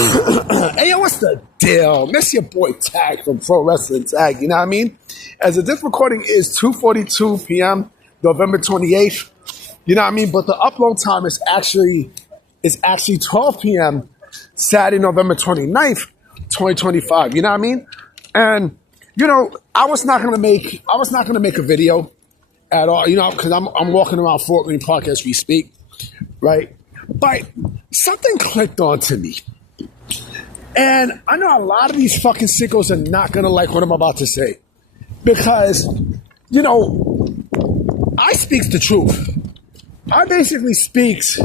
Hey, yo, what's the deal? Miss your boy Tag from Pro Wrestling Tag, you know what I mean? As of this recording is 2:42 p.m., November 28th, you know what I mean? But the upload time is actually 12 p.m., Saturday, November 29th, 2025, you know what I mean? And, you know, I was not gonna make a video at all, you know, because I'm walking around Fort Greene Park as we speak, right? But something clicked onto me. And I know a lot of these fucking sickos are not going to like what I'm about to say. Because, you know, I speaks the truth. I basically speaks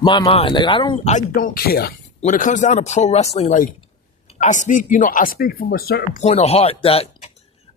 my mind. Like, I don't care. When it comes down to pro wrestling, like, I speak from a certain point of heart that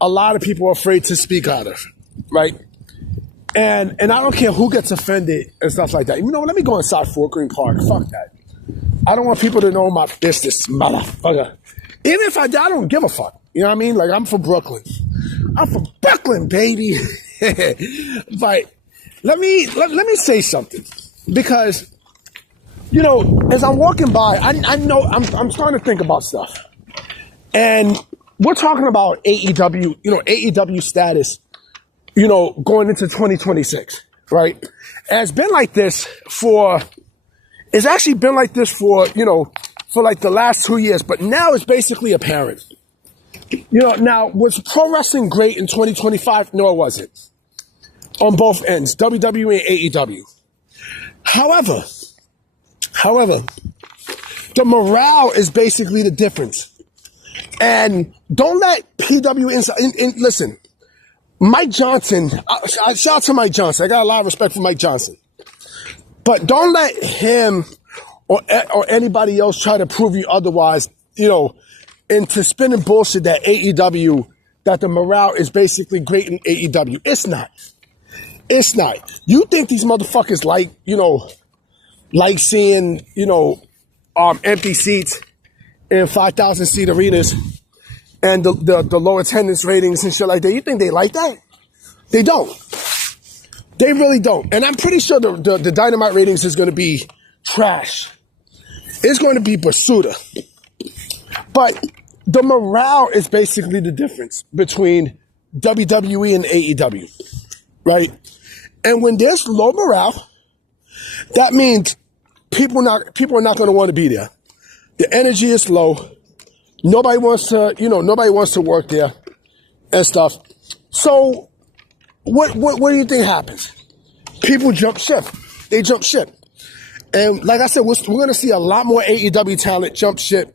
a lot of people are afraid to speak out of, right? And I don't care who gets offended and stuff like that. You know, let me go inside Fort Greene Park. Fuck that. I don't want people to know my business, motherfucker. Even if I don't give a fuck. You know what I mean? Like, I'm from Brooklyn. I'm from Brooklyn, baby. But let me say something. Because, you know, as I'm walking by, I know I'm starting to think about stuff. And we're talking about AEW, you know, AEW status, you know, going into 2026, right? And it's been like this it's actually been like this for like the last 2 years, but now it's basically apparent. You know, now, was pro wrestling great in 2025? No, it wasn't. On both ends, WWE and AEW. However, the morale is basically the difference. And don't let PW inside, listen, Mike Johnson, shout out to Mike Johnson. I got a lot of respect for Mike Johnson. But don't let him or anybody else try to prove you otherwise, you know, into spinning bullshit that AEW, that the morale is basically great in AEW. It's not. It's not. You think these motherfuckers like seeing, you know, empty seats in 5,000 seat arenas and the low attendance ratings and shit like that. You think they like that? They don't. They really don't. And I'm pretty sure the Dynamite ratings is going to be trash. It's going to be basura. But the morale is basically the difference between WWE and AEW, right? And when there's low morale, that means people are not going to want to be there. The energy is low. Nobody wants to work there and stuff. So what do you think happens? People jump ship. They jump ship. And like I said, we're going to see a lot more AEW talent jump ship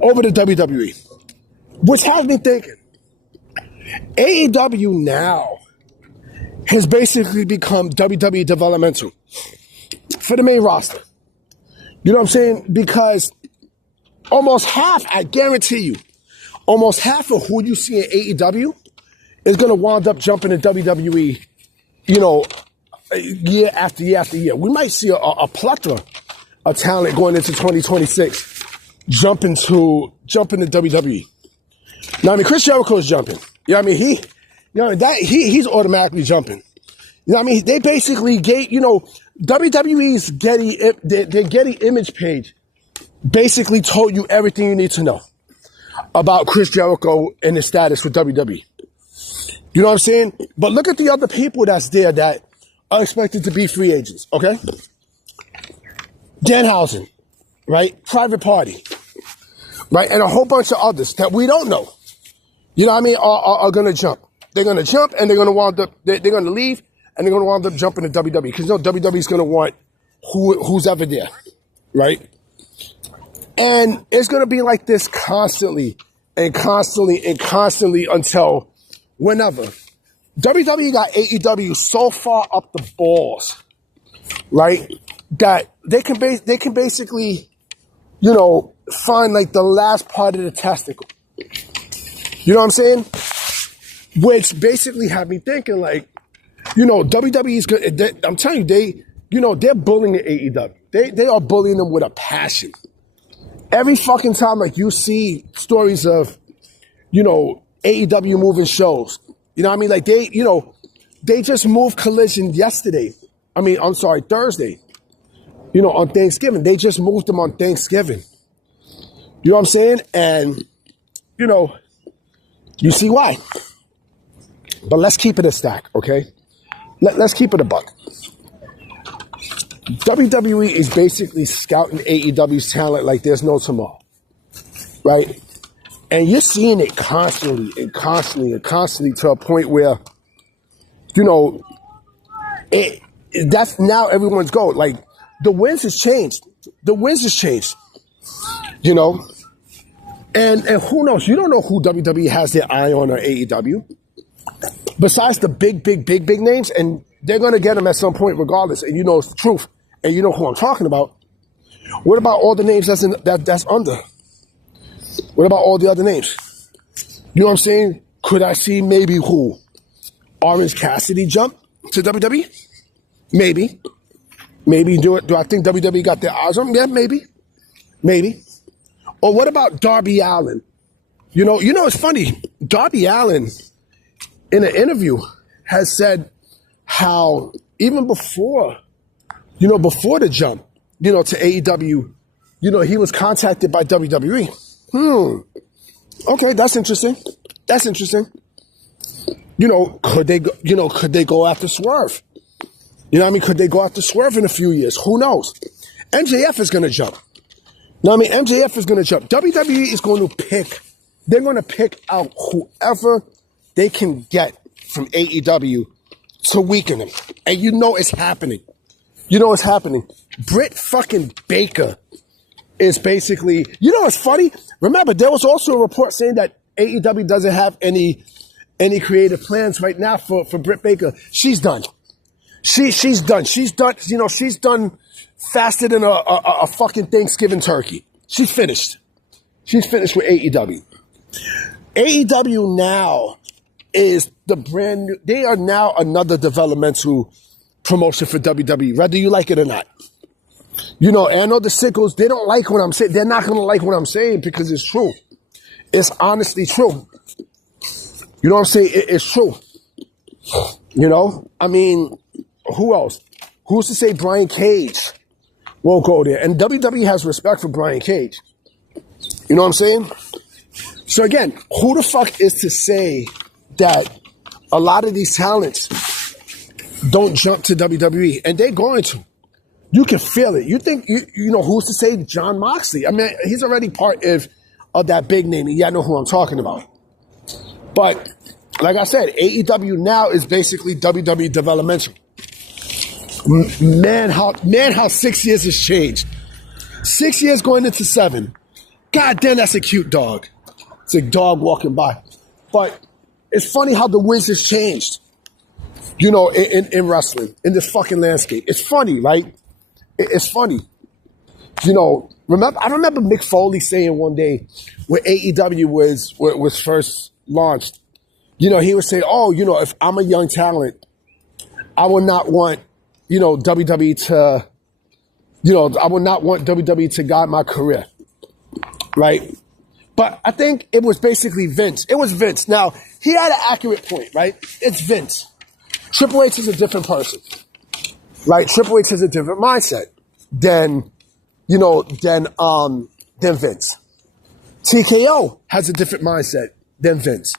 over to WWE, which has me thinking. AEW now has basically become WWE Developmental for the main roster. You know what I'm saying? Because almost half, I guarantee you, almost half of who you see in AEW is going to wind up jumping to WWE, you know, year after year after year. We might see a plethora of talent going into 2026 jumping to WWE. Now, I mean, Chris Jericho is jumping. You know what I mean? He's automatically jumping. You know what I mean? They basically gave, you know, WWE's their Getty image page basically told you everything you need to know about Chris Jericho and his status with WWE. You know what I'm saying? But look at the other people that's there that are expected to be free agents, okay? Danhausen, right? Private Party, right? And a whole bunch of others that we don't know, you know what I mean, are going to jump. They're going to jump and they're going to wind up, they're going to leave and they're going to wind up jumping to WWE because you know WWE's going to want who's ever there, right? And it's going to be like this constantly until whenever. WWE got AEW so far up the balls, right, that they can basically, you know, find like the last part of the testicle. You know what I'm saying? Which basically had me thinking like, you know, WWE's good. I'm telling you, they're bullying AEW. They are bullying them with a passion. Every fucking time, like, you see stories of, you know, AEW moving shows. You know what I mean? Like, they just moved Collision yesterday. Thursday. You know, on Thanksgiving. They just moved them on Thanksgiving. You know what I'm saying? And, you see why. But let's keep it a stack, okay? Let's keep it a buck. WWE is basically scouting AEW's talent like there's no tomorrow, right? And you're seeing it constantly to a point where, that's now everyone's goal. Like, the wins has changed. And who knows? You don't know who WWE has their eye on or AEW. Besides the big names, and they're going to get them at some point regardless, and it's the truth. And you know who I'm talking about. What about all the names that's under? What about all the other names? You know what I'm saying? Could I see maybe who? Orange Cassidy jump to WWE? Maybe. Do I think WWE got their eyes on him? Yeah, maybe. Or what about Darby Allin? It's funny. Darby Allin, in an interview, has said how even before the jump, to AEW, he was contacted by WWE. Okay, that's interesting. Could they go after Swerve? Could they go after Swerve in a few years? Who knows? MJF is going to jump. MJF is going to jump. WWE is going to they're going to pick out whoever they can get from AEW to weaken him. And it's happening. Britt fucking Baker is basically, it's funny. Remember, there was also a report saying that AEW doesn't have any creative plans right now for Britt Baker. She's done. She's done. She's done faster than a fucking Thanksgiving turkey. She's finished. She's finished with AEW. AEW now is the brand new, they are now another developmental promotion for WWE, whether you like it or not. And I know the sickos, they don't like what I'm saying. They're not going to like what I'm saying because it's true. It's honestly true. You know what I'm saying? It's true. Who else? Who's to say Brian Cage won't go there? And WWE has respect for Brian Cage. You know what I'm saying? So again, who the fuck is to say that a lot of these talents don't jump to WWE? And they're going to. You can feel it. You think, who's to say John Moxley? He's already part of that big name. And y'all know who I'm talking about. But like I said, AEW now is basically WWE Developmental. Man, how 6 years has changed. 6 years going into 7. God damn, that's a cute dog. It's a dog walking by. But it's funny how the winds has changed, in wrestling, in this fucking landscape. It's funny, right? It's funny. I remember Mick Foley saying one day when AEW was first launched, he would say, if I'm a young talent, I would not want, WWE to, I would not want WWE to guide my career, right? But I think it was basically Vince. It was Vince. Now, he had an accurate point, right? It's Vince. Triple H is a different person, right? Triple H has a different mindset than Vince. TKO has a different mindset than Vince.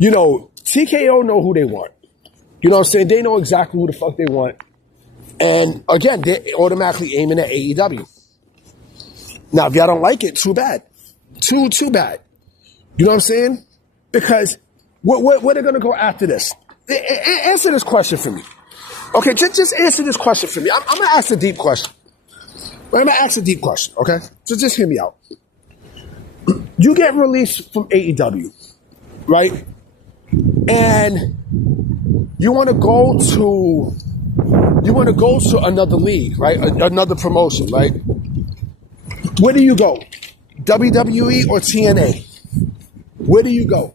TKO know who they want. You know what I'm saying? They know exactly who the fuck they want. And again, they're automatically aiming at AEW. Now, if y'all don't like it, too bad. Too bad. You know what I'm saying? Because what are going to go after this? Answer this question for me. Okay, just answer this question for me. I'm going to ask a deep question. I'm going to ask a deep question, okay? So just hear me out. You get released from AEW, right? And you want to go to another league, right? Another promotion, right? Where do you go? WWE or TNA? Where do you go?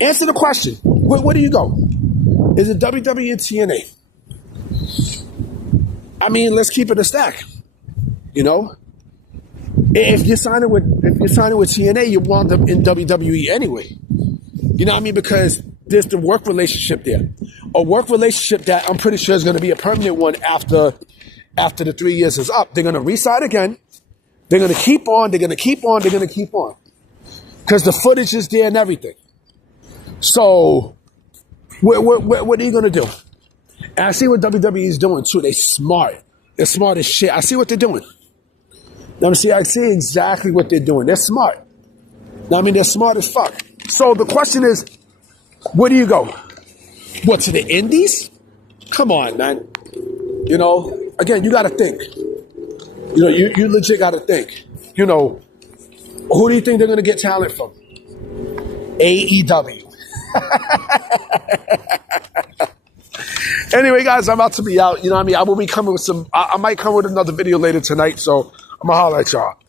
Answer the question. Where do you go? Is it WWE or TNA? Let's keep it a stack. If you're signing with TNA, you wound up in WWE anyway. You know what I mean? Because there's the work relationship there. A work relationship that I'm pretty sure is going to be a permanent one after the 3 years is up. They're going to re-sign again. They're going to keep on, they're going to keep on, they're going to keep on. Because the footage is there and everything. So, what are you going to do? And I see what WWE is doing too. They smart. They're smart as shit. I see what they're doing. I see exactly what they're doing. They're smart. I mean, they're smart as fuck. So the question is, where do you go? What, to the indies? Come on, man. You know, again, you got to think. You know, you legit got to think. You know, who do you think they're going to get talent from? AEW. Anyway, guys, I'm about to be out. You know what I mean? I will be coming with I might come with another video later tonight, so I'm going to holler at y'all.